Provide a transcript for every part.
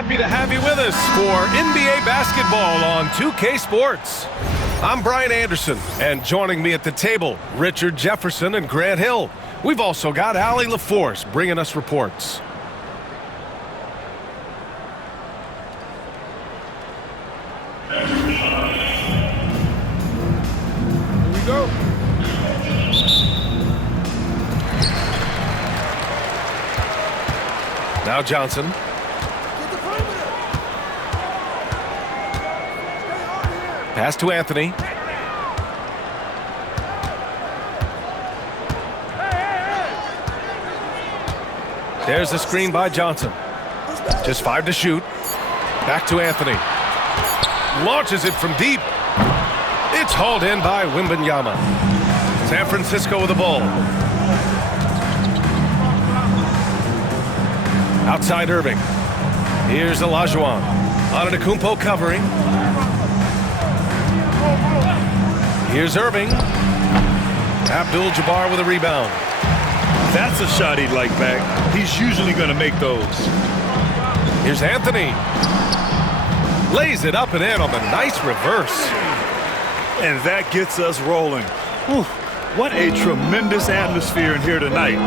Happy to have you with us for NBA basketball on 2K Sports. I'm Brian Anderson, and joining me at the table, Richard Jefferson and Grant Hill. We've also got Allie LaForce bringing us reports. Here we go. Now Johnson. Pass to Anthony. There's the screen by Johnson. Just 5 to shoot. Back to Anthony. Launches it from deep. It's hauled in by Wembanyama. San Francisco with the ball. Outside Irving. Here's Olajuwon. Antetokounmpo covering. Here's Irving. Abdul-Jabbar with a rebound. That's a shot he'd like back. He's usually going to make those. Here's Anthony. Lays it up and in on the nice reverse. And that gets us rolling. Whew. What a tremendous atmosphere in here tonight.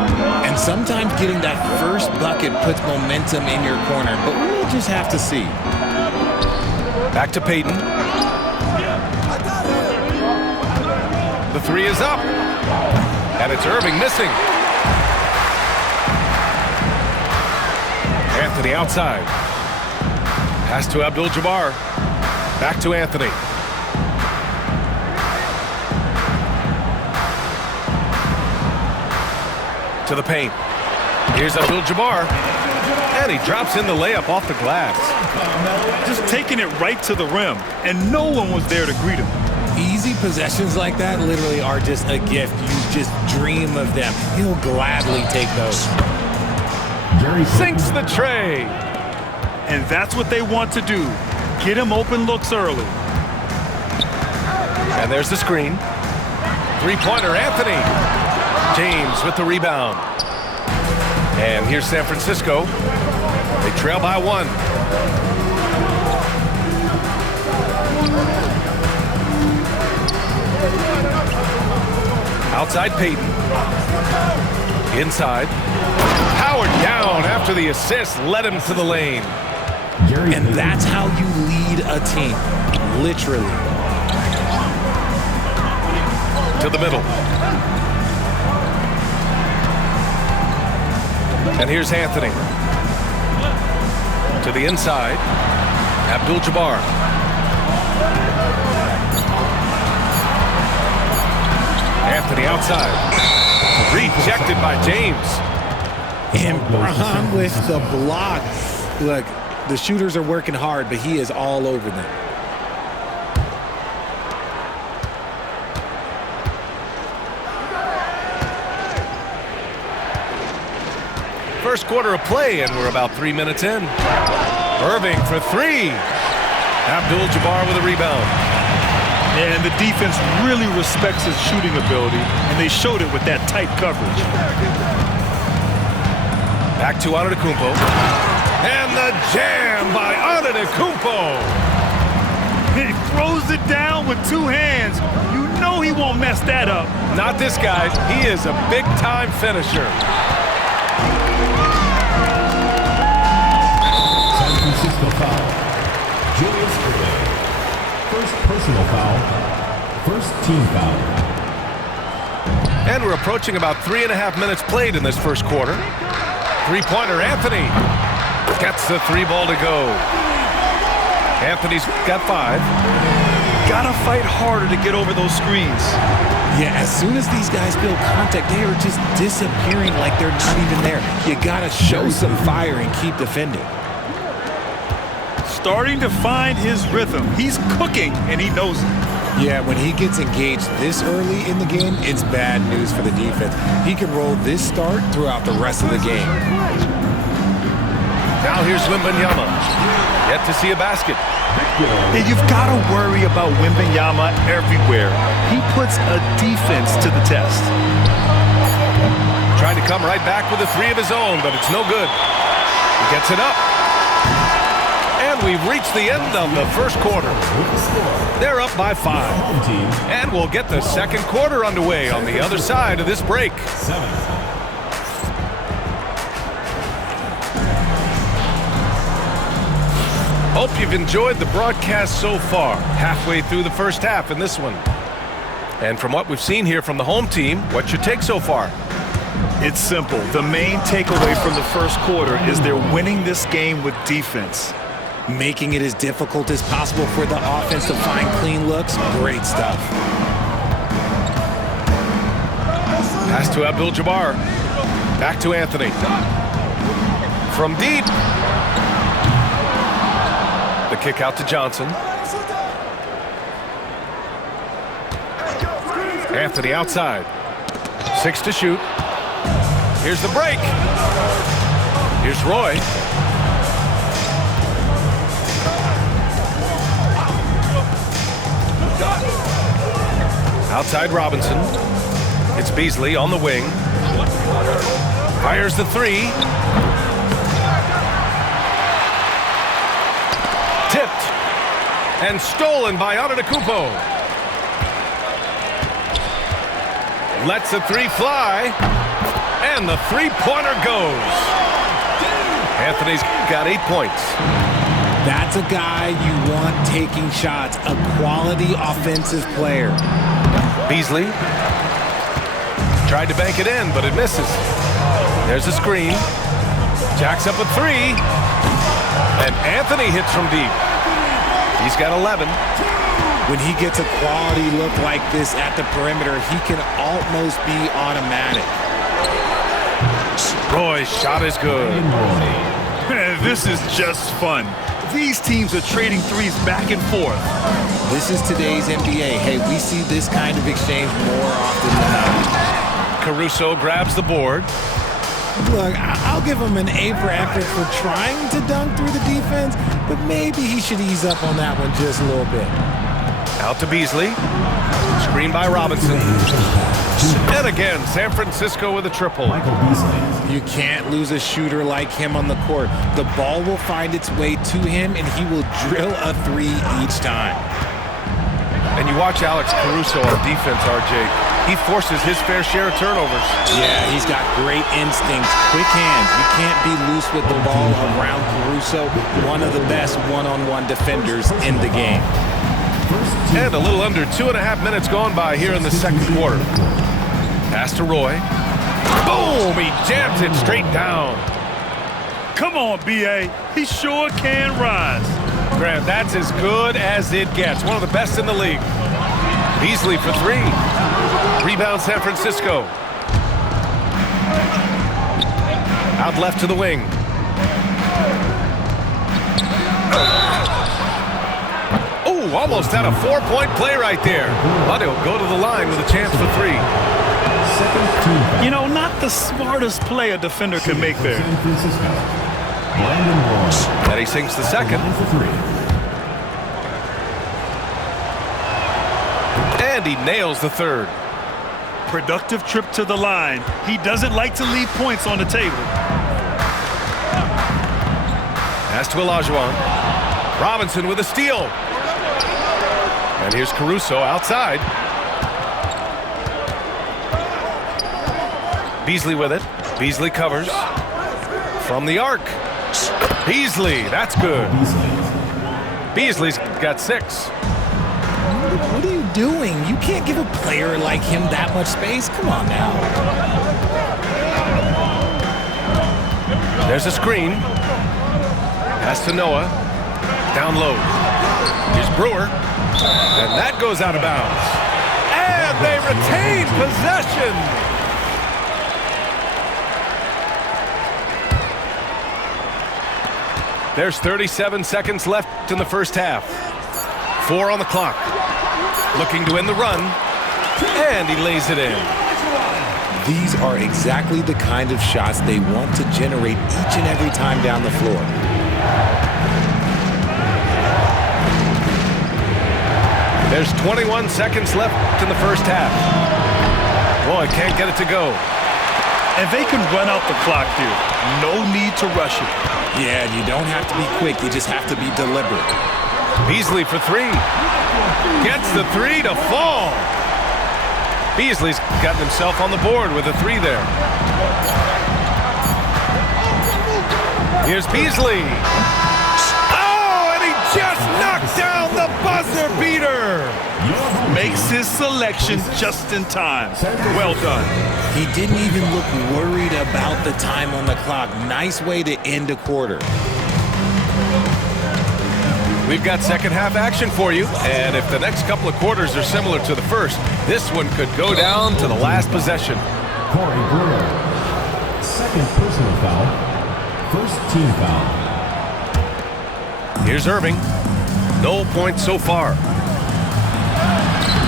And sometimes getting that first bucket puts momentum in your corner, but we'll just have to see. Back to Payton. The three is up. And it's Irving missing. Anthony outside. Pass to Abdul-Jabbar. Back to Anthony. To the paint. Here's Abdul-Jabbar. And he drops in the layup off the glass. Just taking it right to the rim, and no one was there to greet him. Easy possessions like that literally are just a gift. You just dream of them. He'll gladly take those. Sinks the tray. And that's what they want to do. Get him open looks early. And there's the screen. Three-pointer, Anthony. James with the rebound. And here's San Francisco. They trail by 1. Outside Payton. Inside. Powered down after the assist led him to the lane. And that's how you lead a team. Literally. To the middle. And here's Anthony. To the inside. Abdul-Jabbar. Anthony outside. Rejected by James. And Braun with the block. Look, the shooters are working hard, but he is all over them. First quarter of play, and we're about 3 minutes in. Irving for 3. Abdul-Jabbar with a rebound. And the defense really respects his shooting ability, and they showed it with that tight coverage. Back to Antetokounmpo. And the jam by Antetokounmpo. He throws it down with 2 hands. You know he won't mess that up. Not this guy. He is a big-time finisher. San Francisco foul. Julius Irving. First personal foul. First team foul. And we're approaching about 3.5 minutes played in this first quarter. Three-pointer, Anthony. Gets the 3 ball to go. Anthony's got 5. Gotta fight harder to get over those screens. Yeah, as soon as these guys build contact, they are just disappearing like they're not even there. You gotta show some fire and keep defending. Starting to find his rhythm. He's cooking, and he knows it. Yeah, when he gets engaged this early in the game, it's bad news for the defense. He can roll this start throughout the rest of the game. Now here's Wembanyama. Yet to see a basket. And you've got to worry about Wembanyama everywhere. He puts a defense to the test. Trying to come right back with a 3 of his own, but it's no good. He gets it up. And we've reached the end of the first quarter. With the score, They're up by 5. home team, And we'll get the second quarter underway on the other side of this break. 7. Hope you've enjoyed the broadcast so far. Halfway through the first half in this one. And from what we've seen here from the home team, what's your take so far? It's simple. The main takeaway from the first quarter is they're winning this game with defense. Making it as difficult as possible for the offense to find clean looks. Great stuff. Pass to Abdul-Jabbar. Back to Anthony. From deep. The kick out to Johnson. Anthony outside. 6 to shoot. Here's the break. Here's Roy. Outside Robinson. It's Beasley on the wing. Fires the 3. Tipped. And stolen by Antetokounmpo. Lets the 3 fly. And the three-pointer goes. Anthony's got 8 points. That's a guy you want taking shots, a quality offensive player. Beasley tried to bank it in, but it misses. There's a screen. Jacks up a 3. And Anthony hits from deep. He's got 11. When he gets a quality look like this at the perimeter, he can almost be automatic. Roy's shot is good. This is just fun. These teams are trading threes back and forth. This is today's NBA. Hey, we see this kind of exchange more often than not. Caruso grabs the board. Look, I'll give him an A for effort for trying to dunk through the defense, but maybe he should ease up on that one just a little bit. Out to Beasley. Screen by Robinson. And again, San Francisco with a triple. Michael Beasley. You can't lose a shooter like him on the court. The ball will find its way to him, and he will drill a 3 each time. And you watch Alex Caruso on defense, RJ. He forces his fair share of turnovers. Yeah, he's got great instincts, quick hands. You can't be loose with the ball around Caruso, one of the best one-on-one defenders in the game. And a little under 2.5 minutes gone by here in the second quarter. Pass to Roy. Boom! He jams it straight down. Come on, B.A. He sure can rise. Grant, that's as good as it gets. One of the best in the league. Beasley for 3. Rebound San Francisco. Out left to the wing. Oh, almost had a 4-point play right there. But he'll go to the line with a chance for 3. Second team foul. You know, not the smartest play a defender can make there. San Francisco. Brandon Roy. And he sinks the second. Line for 3. And he nails the third. Productive trip to the line. He doesn't like to leave points on the table. Pass to Olajuwon. Robinson with a steal. And here's Caruso outside. Beasley with it. Beasley covers. From the arc. Beasley, that's good. Beasley's got 6. What are you doing? You can't give a player like him that much space. Come on now. There's a screen. Pass to Noah. Down low. Here's Brewer. And that goes out of bounds. And they retain possession. There's 37 seconds left in the first half. 4 on the clock. Looking to end the run. And he lays it in. These are exactly the kind of shots they want to generate each and every time down the floor. There's 21 seconds left in the first half. Boy, can't get it to go. And they can run out the clock here. No need to rush it. Yeah, you don't have to be quick. You just have to be deliberate. Beasley for three. Gets the three to fall. Beasley's gotten himself on the board with a three there. Here's Beasley. Oh, and he just knocked down the buzzer beater. Makes his selection just in time. Well done. He didn't even look worried about the time on the clock. Nice way to end a quarter. We've got second half action for you, and if the next couple of quarters are similar to the first, this one could go down to the last possession. Corey Brewer. Second personal foul. First team foul. Here's Irving. No points so far.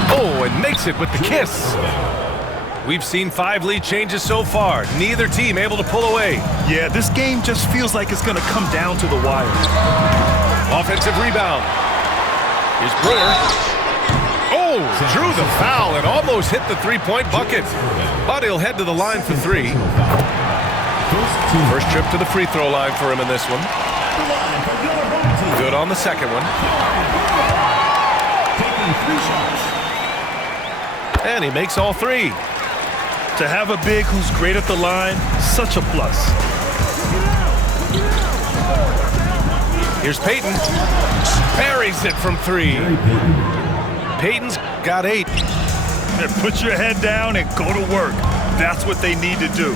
Oh, and makes it with the kiss. We've seen 5 lead changes so far. Neither team able to pull away. Yeah, this game just feels like it's going to come down to the wire. Offensive rebound. Here's Brewer. Oh, drew the foul and almost hit the three-point bucket. But he'll head to the line for three. First trip to the free throw line for him in this one. Good on the second one. And he makes all three. To have a big who's great at the line, such a plus. Here's Payton. Buries it from three. Payton's got 8. And put your head down and go to work. That's what they need to do.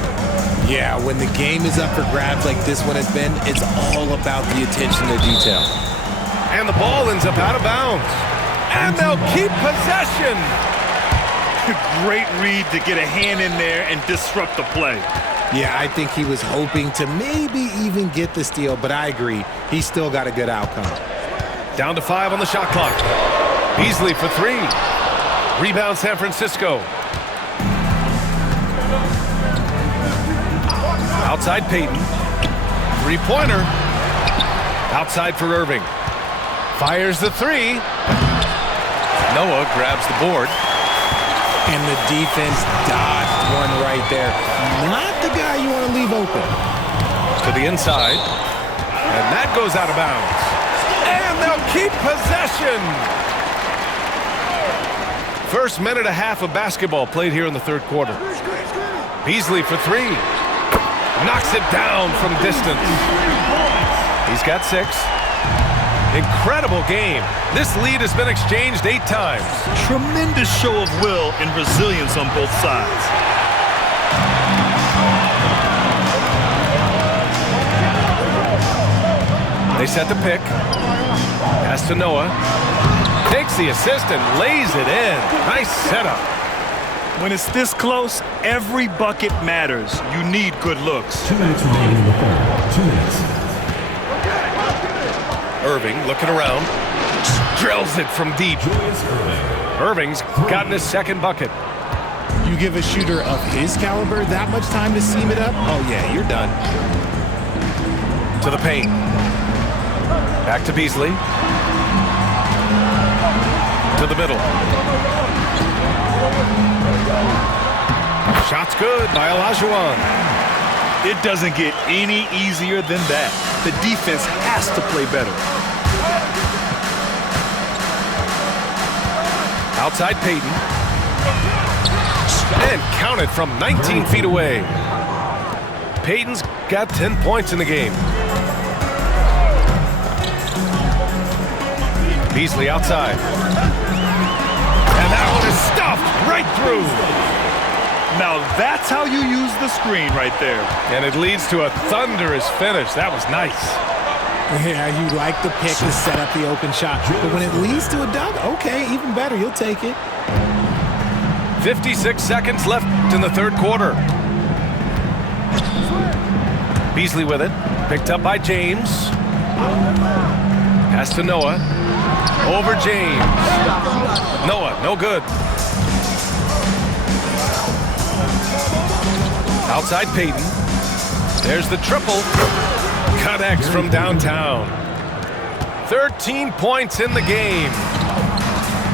Yeah, when the game is up for grabs like this one has been, it's all about the attention to detail. And the ball ends up out of bounds. And they'll keep possession. Great read to get a hand in there and disrupt the play. Yeah, I think he was hoping to maybe even get the steal, but I agree. He still got a good outcome. Down to 5 on the shot clock. Beasley for 3. Rebound San Francisco. Outside Payton. Three-pointer. Outside for Irving. Fires the 3. Noah grabs the board. And the defense dodged one right there. Not the guy you want to leave open. To the inside. And that goes out of bounds. And they'll keep possession. First minute and a half of basketball played here in the third quarter. Beasley for 3. Knocks it down from distance. He's got 6. Incredible game. This lead has been exchanged 8 times. Tremendous show of will and resilience on both sides. They set the pick. Pass to Noah. Takes the assist and lays it in. Nice setup. When it's this close, every bucket matters. You need good looks. 2 minutes remaining in the third. 2 minutes. Irving looking around. Drills it from deep. Irving's gotten his second bucket. You give a shooter of his caliber that much time to seam it up? Oh, yeah, you're done. To the paint. Back to Beasley. To the middle. Shot's good by Olajuwon. It doesn't get any easier than that. The defense has to play better. Outside Payton. And counted from 19 feet away. Payton's got 10 points in the game. Beasley outside. And that one is stuffed right through. Now that's how you use the screen right there. And it leads to a thunderous finish. That was nice. Yeah, you like the pick to set up the open shot. But when it leads to a dunk, okay, even better. You'll take it. 56 seconds left in the third quarter. Beasley with it. Picked up by James. Pass to Noah. Over James. Noah, no good. Outside Payton. There's the triple. Connects from downtown. 13 points in the game.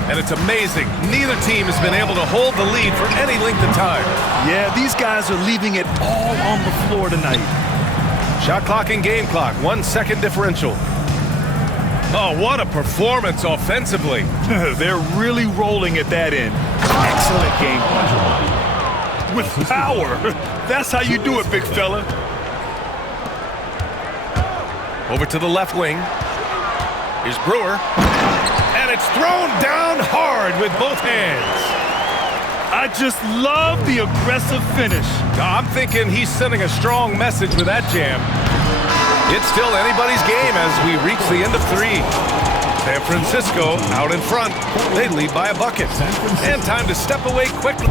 And it's amazing. Neither team has been able to hold the lead for any length of time. Yeah, these guys are leaving it all on the floor tonight. Shot clock and game clock, 1 second differential. Oh, what a performance offensively. They're really rolling at that end. Excellent game plan. With power. That's how you do it, big fella. Over to the left wing. Here's Brewer. And it's thrown down hard with both hands. I just love the aggressive finish. I'm thinking he's sending a strong message with that jam. It's still anybody's game as we reach the end of 3. San Francisco out in front. They lead by a bucket. And time to step away quickly.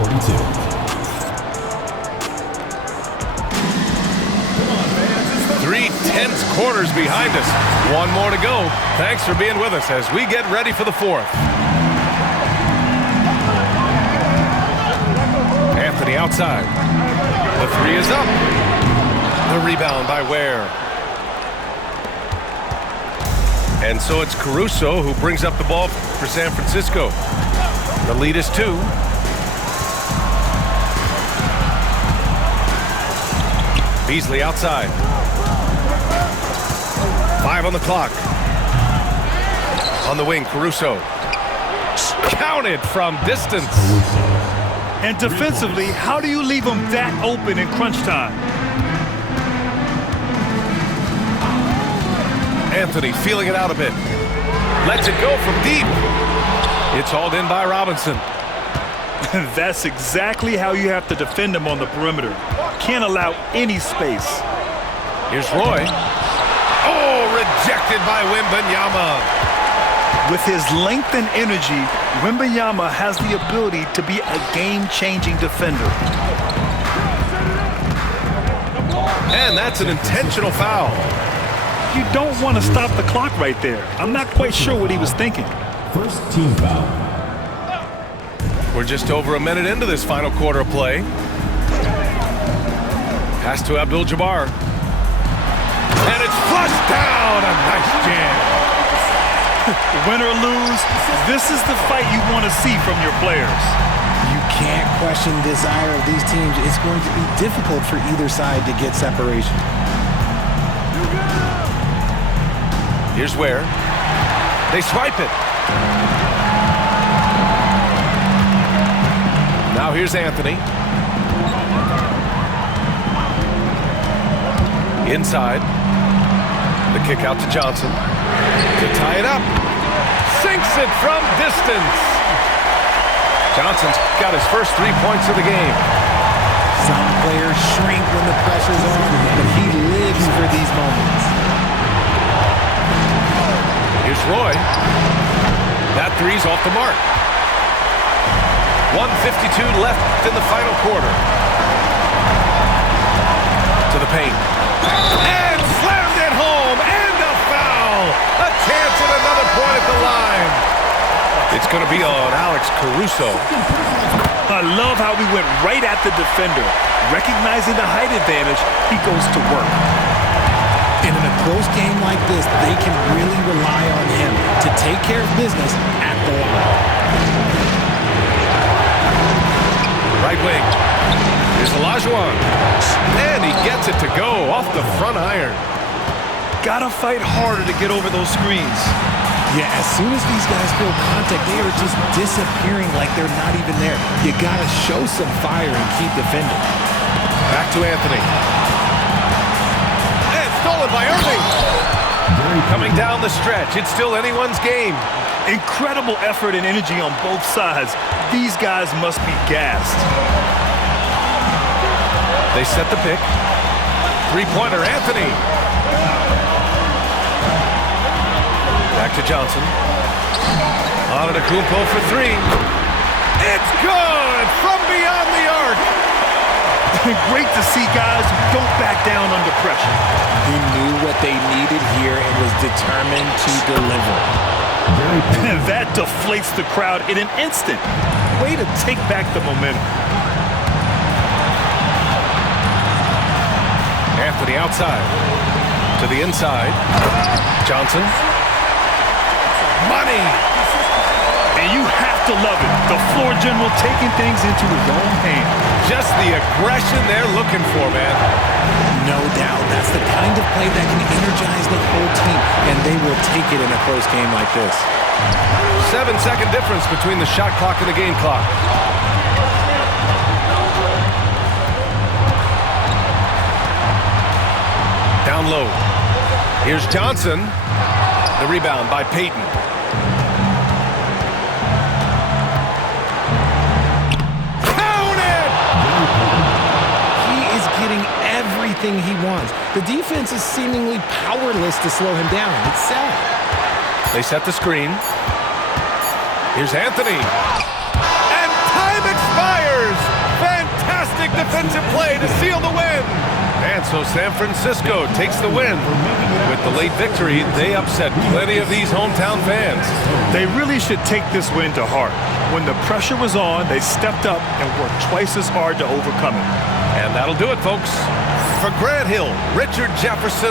3 tense quarters behind us. 1 more to go. Thanks for being with us as we get ready for the 4th. Anthony outside. The 3 is up. The rebound by Ware. And so it's Caruso who brings up the ball for San Francisco. The lead is 2. Beasley outside. 5 on the clock. On the wing, Caruso. Counted from distance. And defensively, how do you leave them that open in crunch time? Anthony feeling it out a bit. Lets it go from deep. It's hauled in by Robinson. That's exactly how you have to defend him on the perimeter. Can't allow any space. Here's Roy. Oh, rejected by Wembanyama. With his length and energy, Wembanyama has the ability to be a game-changing defender. And that's an intentional foul. You don't want to stop the clock right there. I'm not quite sure what he was thinking. First team foul. We're just over a minute into this final quarter of play. Pass to Abdul-Jabbar. And it's flushed down. A nice jam. Win or lose, this is the fight you want to see from your players. You can't question the desire of these teams. It's going to be difficult for either side to get separation. Here's Ware. They swipe it. Now here's Anthony. Inside. The kick out to Johnson. To tie it up. Sinks it from distance. Johnson's got his first 3 points of the game. Some players shrink when the pressure's on, but he lives for these moments. Here's Roy. That 3's off the mark. 1:52 left in the final quarter. To the paint. And slammed it home. And a foul. A chance at another point at the line. It's going to be on Alex Caruso. I love how we went right at the defender. Recognizing the height advantage, he goes to work. And in a close game like this, they can really rely on him to take care of business at the line. Right wing. Here's Olajuwon. And he gets it to go off the front iron. Gotta fight harder to get over those screens. Yeah, as soon as these guys feel contact, they are just disappearing like they're not even there. You gotta show some fire and keep defending. Back to Anthony. And stolen by Irving. Coming down the stretch. It's still anyone's game. Incredible effort and energy on both sides. These guys must be gassed. They set the pick. Three-pointer, Anthony. Back to Johnson. Antetokounmpo for 3. It's good from beyond the arc. Great to see guys who don't back down under pressure. He knew what they needed here and was determined to deliver. That deflates the crowd in an instant. Way to take back the momentum. Anthony outside. To the inside. Johnson. Money. And you have to love it. The floor general taking things into his own hands. Just the aggression they're looking for, man. No doubt. That's the kind of play that can energize the whole team, and they will take it in a close game like this. 7-second difference between the shot clock and the game clock. Down low. Here's Johnson. The rebound by Payton. Counted! He is getting everything he wants. The defense is seemingly powerless to slow him down. It's sad. They set the screen. Here's Anthony. And time expires! Fantastic defensive play to seal the win. And so San Francisco takes the win. With the late victory, they upset plenty of these hometown fans. They really should take this win to heart. When the pressure was on, they stepped up and worked twice as hard to overcome it. And that'll do it, folks. For Grant Hill, Richard Jefferson.